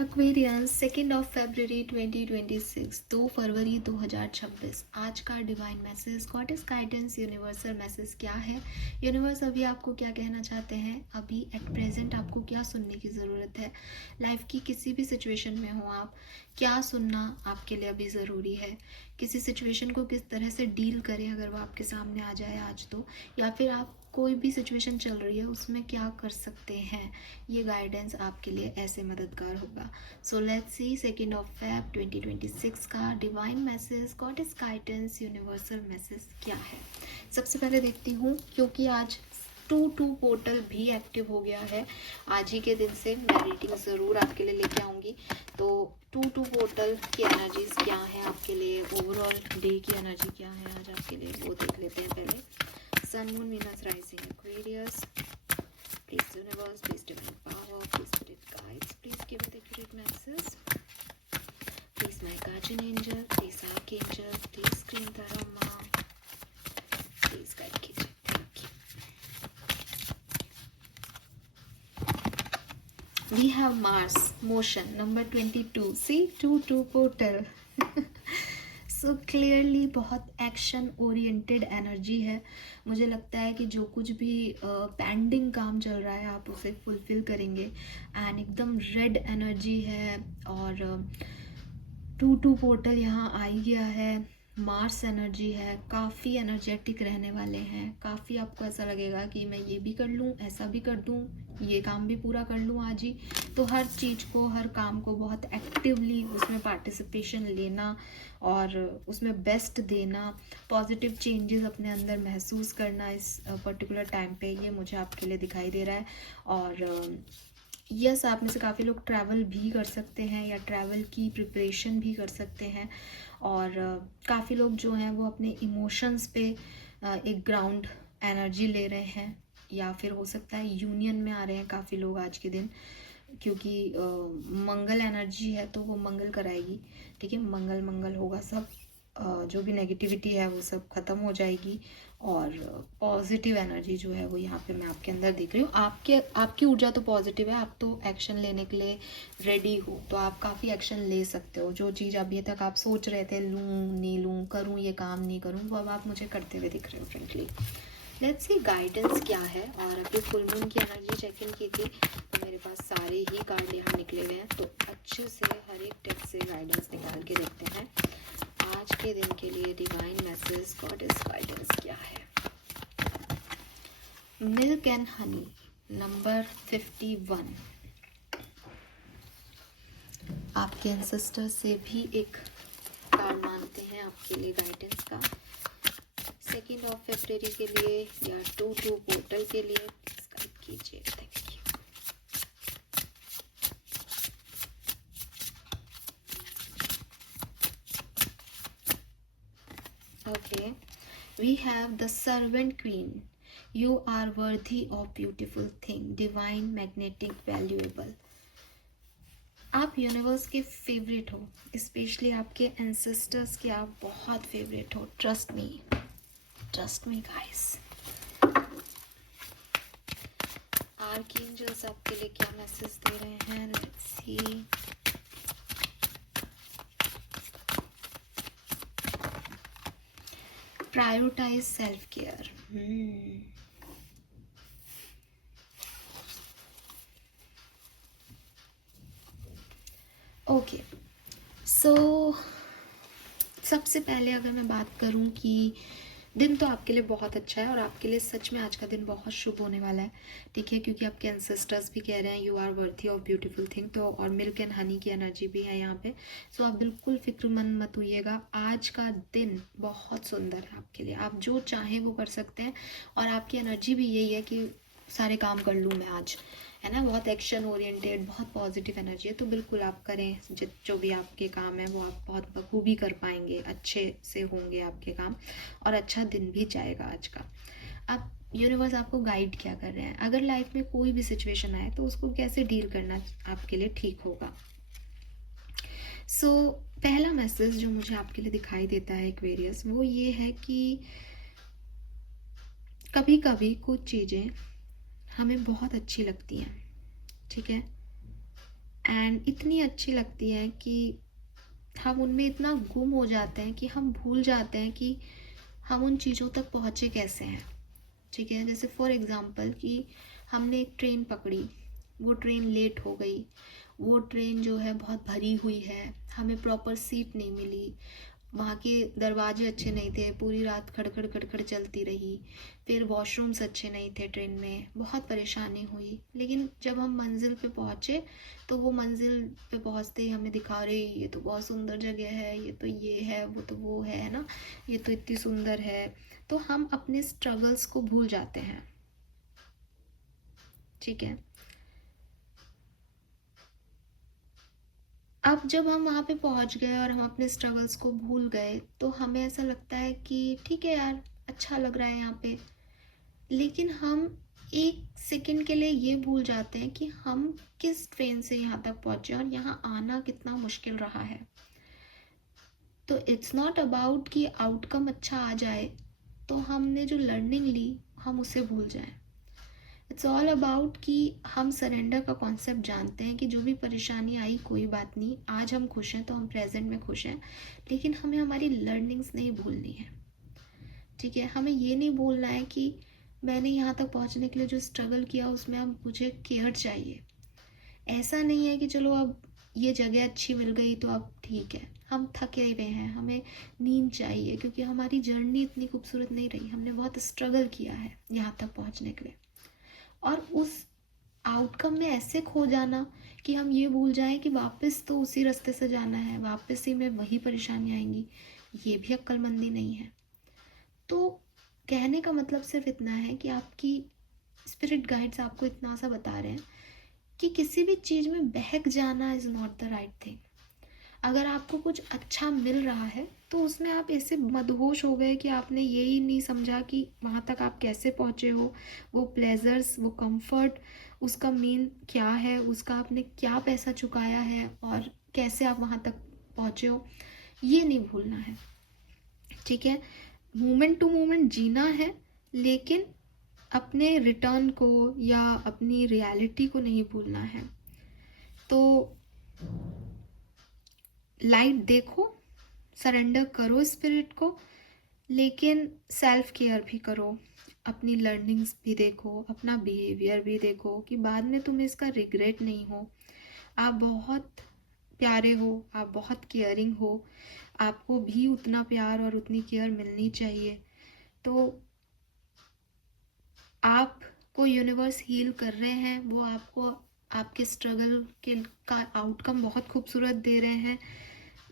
Aquarians 2 फरवरी 2026, 2 फरवरी 2026। आज का divine message, goddess guidance, universal message क्या है? यूनिवर्स अभी आपको क्या कहना चाहते हैं? अभी एट प्रेजेंट आपको क्या सुनने की ज़रूरत है? लाइफ की किसी भी सिचुएशन में हो आप, क्या सुनना आपके लिए अभी ज़रूरी है? किसी सिचुएशन को किस तरह से डील करें अगर वो आपके सामने आ जाए आज तो, या फिर आप कोई भी सिचुएशन चल रही है उसमें क्या कर सकते हैं? ये गाइडेंस आपके लिए ऐसे मददगार होगा। सो लेट्स सी 2 Feb 2026 का divine message, goddess guidance, universal message क्या है। सबसे पहले देखती हूँ, क्योंकि आज 2-2 पोर्टल भी एक्टिव हो गया है, आज ही के दिन से मैं रीडिंग ज़रूर आपके लिए लेके आऊँगी। तो 2-2 पोर्टल की एनर्जीज क्या है आपके लिए, ओवरऑल डे की एनर्जी क्या है आज आपके लिए, वो देख लेते हैं पहले। Sun, moon, Venus, rising, Aquarius. Please universe, please divine power, please spirit guides, please give me the accurate messages. Please my guardian angel, please archangel, please screen Dharma, please guide कीजिए. Thank you. We have Mars motion number 22. See 2-2 portal. So clearly बहुत action oriented energy है। मुझे लगता है कि जो कुछ भी पेंडिंग काम चल रहा है आप उसे फुलफिल करेंगे। एंड एकदम रेड एनर्जी है, और 2-2 पोर्टल यहाँ आ ही गया है। मार्स एनर्जी है, काफ़ी एनर्जेटिक रहने वाले हैं। काफ़ी आपको ऐसा लगेगा कि मैं ये भी कर लूँ, ऐसा भी कर दूँ, ये काम भी पूरा कर लूँ आज ही। तो हर चीज़ को, हर काम को बहुत एक्टिवली उसमें पार्टिसिपेशन लेना और उसमें बेस्ट देना, पॉजिटिव चेंजेस अपने अंदर महसूस करना इस पर्टिकुलर टाइम पे, ये मुझे आपके लिए दिखाई दे रहा है। और यस, आप में से काफ़ी लोग ट्रैवल भी कर सकते हैं या ट्रैवल की प्रिपरेशन भी कर सकते हैं। और काफ़ी लोग जो हैं वो अपने इमोशंस पे एक ग्राउंड एनर्जी ले रहे हैं, या फिर हो सकता है यूनियन में आ रहे हैं काफ़ी लोग आज के दिन, क्योंकि मंगल एनर्जी है तो वो मंगल कराएगी। ठीक है, मंगल मंगल होगा सब, जो भी नेगेटिविटी है वो सब ख़त्म हो जाएगी, और पॉजिटिव एनर्जी जो है वो यहाँ पे मैं आपके अंदर देख रही हूँ। आपकी ऊर्जा तो पॉजिटिव है, आप तो एक्शन लेने के लिए रेडी हो, तो आप काफ़ी एक्शन ले सकते हो। जो चीज़ अभी तक आप सोच रहे थे लूँ नहीं लूँ, करूँ ये काम नहीं करूँ, वो अब आप मुझे करते हुए दिख रहे हो फ्रेंकली। लेट्स सी गाइडेंस क्या है। और अभी फुल मून की एनर्जी चेक इन की थी तो मेरे पास सारे ही कार्ड यहाँ निकले हुए हैं, तो अच्छे से हर एक टेक्स्ट से गाइडेंस निकाल के देखते हैं आज के दिन के लिए। डिवाइन मैसेज, गॉडेस गाइडेंस क्या है? Milk and honey number 51। आपके एंसेस्टर से भी एक कार्ड मांगते हैं आपके लिए गाइडेंस का 2 फरवरी के लिए या 2-2 पोर्टल के लिए। प्लीज गाइड कीजिए। Thank you. Okay, we have the servant queen. You are worthy of beautiful thing, divine, magnetic, valuable. आप यूनिवर्स के फेवरेट हो, स्पेशली आपके एंसेस्टर्स के आप बहुत फेवरेट हो। Trust me guys. आर्कएंजल्स आपके लिए क्या मैसेज दे रहे हैं? Let's see. Prioritize self care. Okay, so सबसे पहले अगर मैं बात करूं कि दिन तो आपके लिए बहुत अच्छा है और आपके लिए सच में आज का दिन बहुत शुभ होने वाला है। ठीक है, क्योंकि आपके एंसेस्टर्स भी कह रहे हैं you are worthy of beautiful thing, तो और मिल्क एंड हनी की एनर्जी भी है यहाँ पे। सो आप बिल्कुल फिक्रमंद मत होइएगा, आज का दिन बहुत सुंदर है आपके लिए। आप जो चाहें वो कर सकते हैं, और आपकी एनर्जी भी यही है कि सारे काम कर लूँ मैं आज, है ना। बहुत एक्शन ओरिएंटेड, बहुत पॉजिटिव एनर्जी है, तो बिल्कुल आप करें। जो भी आपके काम है वो आप बहुत बखूबी कर पाएंगे, अच्छे से होंगे आपके काम, और अच्छा दिन भी जाएगा आज का। अब यूनिवर्स आपको गाइड क्या कर रहे हैं, अगर लाइफ में कोई भी सिचुएशन आए तो उसको कैसे डील करना आपके लिए ठीक होगा। सो पहला मैसेज जो मुझे आपके लिए दिखाई देता है एक्वेरियस, वो ये है कि कभी कभी कुछ चीज़ें हमें बहुत अच्छी लगती हैं, ठीक है, एंड इतनी अच्छी लगती हैं कि हम उनमें इतना गुम हो जाते हैं कि हम भूल जाते हैं कि हम उन चीज़ों तक पहुँचे कैसे हैं। ठीक है, जैसे फॉर एग्ज़ाम्पल कि हमने एक ट्रेन पकड़ी, वो ट्रेन लेट हो गई, वो ट्रेन जो है बहुत भरी हुई है, हमें प्रॉपर सीट नहीं मिली, वहाँ के दरवाजे अच्छे नहीं थे, पूरी रात खड़खड़ खड़खड़ चलती रही, फिर वॉशरूम्स अच्छे नहीं थे ट्रेन में, बहुत परेशानी हुई। लेकिन जब हम मंजिल पे पहुँचे तो वो मंजिल पे पहुँचते ही हमें दिखा रहे ये तो बहुत सुंदर जगह है, ये तो ये है, वो तो वो है ना, ये तो इतनी सुंदर है। तो हम अपने स्ट्रगल्स को भूल जाते हैं। ठीक है, अब जब हम वहाँ पे पहुँच गए और हम अपने स्ट्रगल्स को भूल गए तो हमें ऐसा लगता है कि ठीक है यार, अच्छा लग रहा है यहाँ पे। लेकिन हम एक सेकंड के लिए ये भूल जाते हैं कि हम किस ट्रेन से यहाँ तक पहुँचे और यहाँ आना कितना मुश्किल रहा है। तो इट्स नॉट अबाउट कि आउटकम अच्छा आ जाए तो हमने जो लर्निंग ली हम उसे भूल जाएं। इट्स ऑल अबाउट कि हम सरेंडर का कॉन्सेप्ट जानते हैं कि जो भी परेशानी आई कोई बात नहीं, आज हम खुश हैं तो हम प्रेजेंट में खुश हैं, लेकिन हमें हमारी लर्निंग्स नहीं भूलनी है। ठीक है, हमें ये नहीं भूलना है कि मैंने यहाँ तक पहुँचने के लिए जो स्ट्रगल किया उसमें अब मुझे केयर चाहिए। ऐसा नहीं है कि चलो अब ये जगह अच्छी मिल गई तो अब ठीक है, हम थके हुए हैं, हमें नींद चाहिए, क्योंकि हमारी जर्नी इतनी खूबसूरत नहीं रही, हमने बहुत स्ट्रगल किया है यहाँ तक पहुँचने के लिए। और उस आउटकम में ऐसे खो जाना कि हम ये भूल जाएं कि वापस तो उसी रास्ते से जाना है, वापस ही में वही परेशानी आएंगी, ये भी अक्लमंदी नहीं है। तो कहने का मतलब सिर्फ इतना है कि आपकी स्पिरिट गाइड्स आपको इतना सा बता रहे हैं कि किसी भी चीज़ में बहक जाना is not the right thing. अगर आपको कुछ अच्छा मिल रहा है तो उसमें आप ऐसे मदहोश हो गए कि आपने ये ही नहीं समझा कि वहाँ तक आप कैसे पहुँचे हो, वो प्लेजर्स, वो कंफर्ट, उसका मेन क्या है, उसका आपने क्या पैसा चुकाया है और कैसे आप वहाँ तक पहुँचे हो, ये नहीं भूलना है। ठीक है, मोमेंट टू मोमेंट जीना है, लेकिन अपने रिटर्न को या अपनी रियलिटी को नहीं भूलना है। तो लाइट देखो, सरेंडर करो स्पिरिट को, लेकिन सेल्फ केयर भी करो, अपनी लर्निंग्स भी देखो, अपना बिहेवियर भी देखो कि बाद में तुम्हें इसका रिग्रेट नहीं हो। आप बहुत प्यारे हो, आप बहुत केयरिंग हो, आपको भी उतना प्यार और उतनी केयर मिलनी चाहिए। तो आपको यूनिवर्स हील कर रहे हैं, वो आपको आपके स्ट्रगल के का आउटकम बहुत खूबसूरत दे रहे हैं।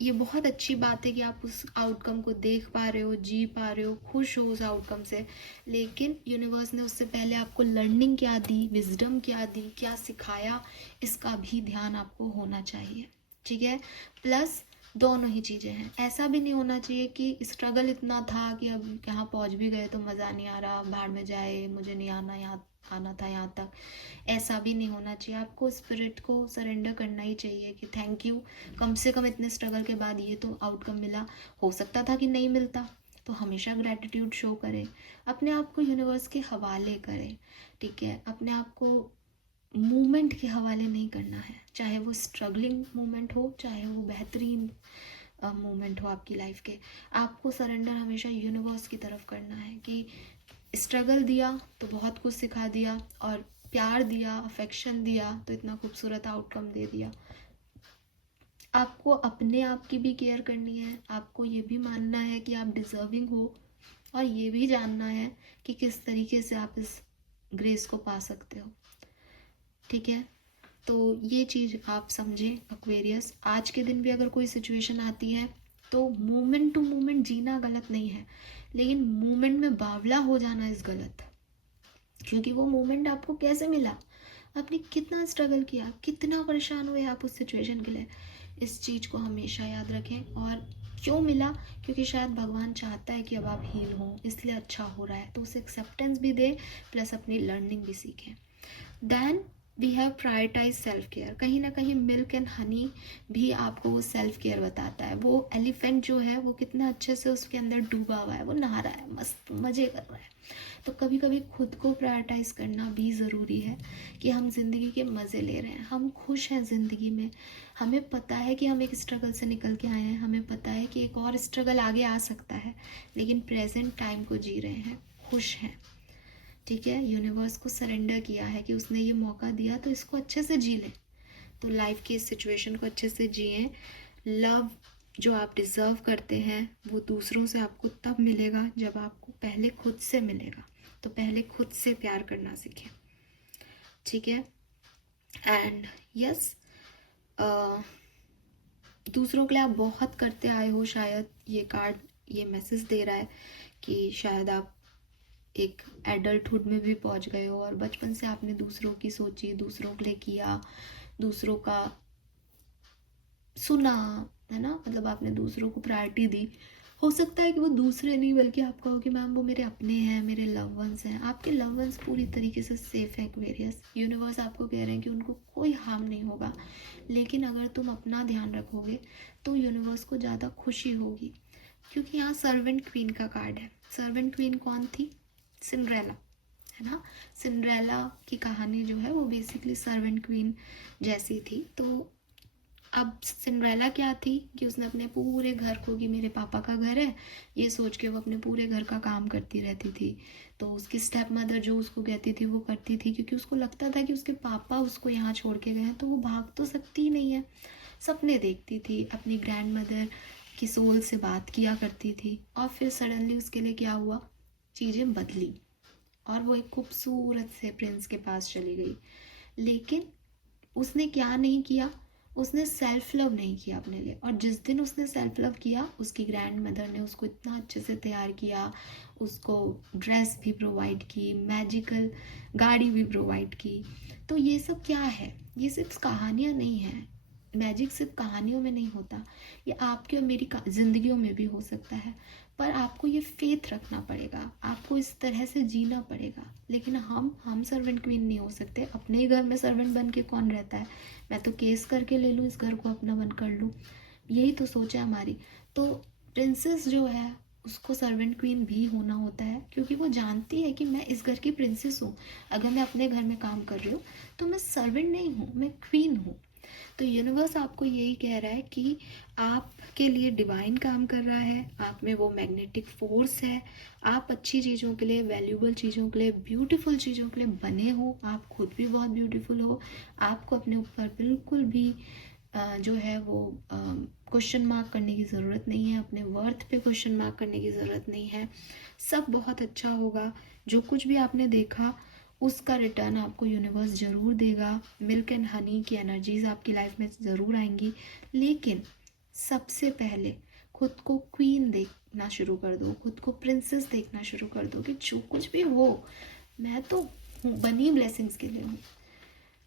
ये बहुत अच्छी बात है कि आप उस आउटकम को देख पा रहे हो, जी पा रहे हो, खुश हो उस आउटकम से। लेकिन यूनिवर्स ने उससे पहले आपको लर्निंग क्या दी, विजडम क्या दी, क्या सिखाया, इसका भी ध्यान आपको होना चाहिए। ठीक है, प्लस दोनों ही चीज़ें हैं। ऐसा भी नहीं होना चाहिए कि स्ट्रगल इतना था कि अब यहाँ पहुँच भी गए तो मज़ा नहीं आ रहा, भाड़ में जाए, मुझे नहीं आना, यहाँ आना था यहाँ तक। ऐसा भी नहीं होना चाहिए। आपको स्पिरिट को सरेंडर करना ही चाहिए कि थैंक यू, कम से कम इतने स्ट्रगल के बाद ये तो आउटकम मिला, हो सकता था कि नहीं मिलता। तो हमेशा ग्रैटिट्यूड शो करें, अपने आप को यूनिवर्स के हवाले करें। ठीक है, अपने आप को मूवमेंट के हवाले नहीं करना है, चाहे वो स्ट्रगलिंग मूवमेंट हो, चाहे वो बेहतरीन मूवमेंट हो आपकी लाइफ के। आपको सरेंडर हमेशा यूनिवर्स की तरफ करना है कि स्ट्रगल दिया तो बहुत कुछ सिखा दिया, और प्यार दिया, अफेक्शन दिया तो इतना खूबसूरत आउटकम दे दिया। आपको अपने आप की भी केयर करनी है, आपको ये भी मानना है कि आप डिज़र्विंग हो, और ये भी जानना है कि किस तरीके से आप इस ग्रेस को पा सकते हो। ठीक है, तो ये चीज़ आप समझें एक्वेरियस। आज के दिन भी अगर कोई सिचुएशन आती है तो मोमेंट टू मोमेंट जीना गलत नहीं है, लेकिन मोमेंट में बावला हो जाना इस गलत। क्योंकि वो मोमेंट आपको कैसे मिला, आपने कितना स्ट्रगल किया, कितना परेशान हुए आप उस सिचुएशन के लिए, इस चीज़ को हमेशा याद रखें। और क्यों मिला, क्योंकि शायद भगवान चाहता है कि अब आप हील हो, इसलिए अच्छा हो रहा है, तो उसे एक्सेप्टेंस भी दे, प्लस अपनी लर्निंग भी सीखें। Then we have prioritize self care. कहीं ना कहीं मिल्क एंड हनी भी आपको वो सेल्फ केयर बताता है। वो एलिफेंट जो है वो कितना अच्छे से उसके अंदर डूबा हुआ है, वो नहा रहा है, मस्त मज़े कर रहा है। तो कभी कभी खुद को प्रायोरिटाइज करना भी ज़रूरी है कि हम ज़िंदगी के मज़े ले रहे हैं, हम खुश हैं ज़िंदगी में। हमें पता है कि हम एक स्ट्रगल से निकल के आए हैं, हमें पता है कि एक और स्ट्रगल आगे आ सकता है, लेकिन प्रेजेंट टाइम को जी रहे हैं, खुश हैं। ठीक है, यूनिवर्स को सरेंडर किया है कि उसने ये मौका दिया तो इसको अच्छे से जी लें। तो लाइफ की इस सिचुएशन को अच्छे से जिएं। लव जो आप डिज़र्व करते हैं वो दूसरों से आपको तब मिलेगा जब आपको पहले खुद से मिलेगा। तो पहले खुद से प्यार करना सीखें। ठीक है, एंड यस, दूसरों के लिए आप बहुत करते आए हो। शायद ये कार्ड ये मैसेज दे रहा है कि शायद आप एक एडल्टहुड में भी पहुंच गए हो और बचपन से आपने दूसरों की सोची, दूसरों के लिए किया, दूसरों का सुना, है ना, मतलब आपने दूसरों को प्रायोरिटी दी। हो सकता है कि वो दूसरे नहीं बल्कि आप कहो कि मैम वो मेरे अपने हैं, मेरे लव वंस हैं। आपके लव वंस पूरी तरीके से सेफ है एक्वेरियस। यूनिवर्स आपको कह रहे हैं कि उनको कोई हार्म नहीं होगा, लेकिन अगर तुम अपना ध्यान रखोगे तो यूनिवर्स को ज़्यादा खुशी होगी। क्योंकि यहाँ सर्वेंट क्वीन का कार्ड है। सर्वेंट क्वीन कौन थी? सिंड्रेला, है ना। सिंड्रेला की कहानी जो है वो बेसिकली सर्वेंट क्वीन जैसी थी। तो अब सिंड्रेला क्या थी कि उसने अपने पूरे घर को, कि मेरे पापा का घर है, ये सोच के वो अपने पूरे घर का काम करती रहती थी। तो उसकी स्टेप मदर जो उसको कहती थी वो करती थी, क्योंकि उसको लगता था कि उसके पापा उसको यहाँ छोड़ के गए हैं तो वो भाग तो सकती ही नहीं है। सपने देखती थी, अपनी ग्रैंड मदर की सोल से बात किया करती थी। और फिर सडनली उसके लिए क्या हुआ, चीज़ें बदली और वो एक खूबसूरत से प्रिंस के पास चली गई। लेकिन उसने क्या नहीं किया, उसने सेल्फ लव नहीं किया अपने लिए। और जिस दिन उसने सेल्फ लव किया, उसकी ग्रैंड मदर ने उसको इतना अच्छे से तैयार किया, उसको ड्रेस भी प्रोवाइड की, मैजिकल गाड़ी भी प्रोवाइड की। तो ये सब क्या है, ये सिर्फ कहानियाँ नहीं हैं। मैजिक सिर्फ कहानियों में नहीं होता, ये आपकी और मेरी ज़िंदगियों में भी हो सकता है। पर आपको ये फेथ रखना पड़ेगा, आपको इस तरह से जीना पड़ेगा। लेकिन हम सर्वेंट क्वीन नहीं हो सकते। अपने ही घर में सर्वेंट बन के कौन रहता है? मैं तो केस करके ले लूँ, इस घर को अपना बंद कर लूँ, यही तो सोच है हमारी। तो प्रिंसेस जो है उसको सर्वेंट क्वीन भी होना होता है, क्योंकि वो जानती है कि मैं इस घर की प्रिंसेस हूँ। अगर मैं अपने घर में काम कर रही हूँ तो मैं सर्वेंट नहीं हूँ, मैं क्वीन हूँ। तो यूनिवर्स आपको यही कह रहा है कि आपके लिए डिवाइन काम कर रहा है, आप में वो मैग्नेटिक फोर्स है। आप अच्छी चीज़ों के लिए, वैल्यूबल चीज़ों के लिए, ब्यूटीफुल चीज़ों के लिए बने हो। आप खुद भी बहुत ब्यूटीफुल हो। आपको अपने ऊपर बिल्कुल भी जो है वो क्वेश्चन मार्क करने की ज़रूरत नहीं है, अपने वर्थ पे क्वेश्चन मार्क करने की ज़रूरत नहीं है। सब बहुत अच्छा होगा। जो कुछ भी आपने देखा उसका रिटर्न आपको यूनिवर्स ज़रूर देगा। मिल्क एंड हनी की एनर्जीज आपकी लाइफ में ज़रूर आएंगी। लेकिन सबसे पहले खुद को क्वीन देखना शुरू कर दो, खुद को प्रिंसेस देखना शुरू कर दो कि जो कुछ भी हो मैं तो बनी ब्लेसिंग्स के लिए हूँ।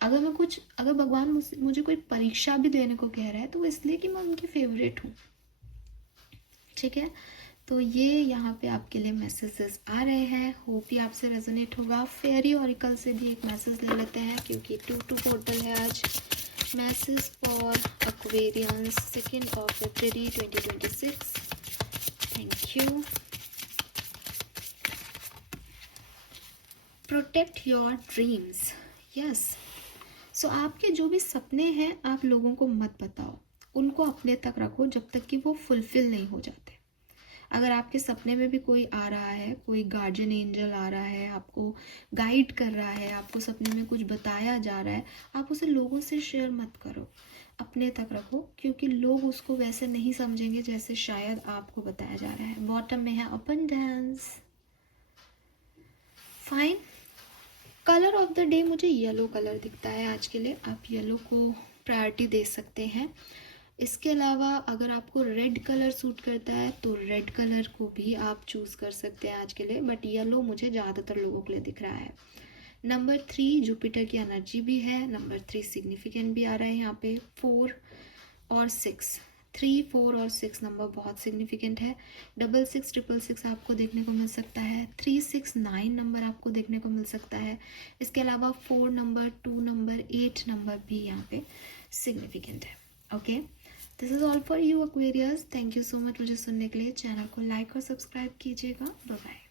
अगर भगवान मुझे कोई परीक्षा भी देने को कह रहा है तो वो इसलिए कि मैं उनकी फेवरेट हूँ। ठीक है, तो ये यहाँ पे आपके लिए मैसेजेस आ रहे हैं। होप ही आपसे रेजोनेट होगा। फेयरी ऑरिकल से भी एक मैसेज ले लेते हैं क्योंकि 2-2 पोर्टल है आज। मैसेज फॉर एक्वेरियंस 2 फरवरी 2026। Thank you. Protect your dreams. Yes, so आपके जो भी सपने हैं आप लोगों को मत बताओ, उनको अपने तक रखो जब तक कि वो फुलफिल नहीं हो जाते। अगर आपके सपने में भी कोई आ रहा है, कोई गार्जियन एंजल आ रहा है, आपको गाइड कर रहा है, आपको सपने में कुछ बताया जा रहा है, आप उसे लोगों से शेयर मत करो, अपने तक रखो। क्योंकि लोग उसको वैसे नहीं समझेंगे जैसे शायद आपको बताया जा रहा है। बॉटम में है abundance. Fine. Colour of the day मुझे येलो कलर दिखता है आज के लिए। आप येलो को प्रायोरिटी दे सकते हैं। इसके अलावा अगर आपको रेड कलर सूट करता है तो रेड कलर को भी आप चूज़ कर सकते हैं आज के लिए, बट येलो मुझे ज़्यादातर लोगों के लिए दिख रहा है। नंबर 3 जुपिटर की एनर्जी भी है। नंबर 3 सिग्निफिकेंट भी आ रहा है यहाँ पे। 4 और 6 3, 4 और 6 नंबर बहुत सिग्निफिकेंट है। 66, 666 आपको देखने को मिल सकता है। 369 नंबर आपको देखने को मिल सकता है। इसके अलावा 4 नंबर, 2 नंबर, 8 नंबर भी यहाँ पे सिग्निफिकेंट है। Okay, this is all for you Aquarius. Thank you so much मुझे सुनने के लिए। चैनल को लाइक और सब्सक्राइब कीजिएगा। Bye bye.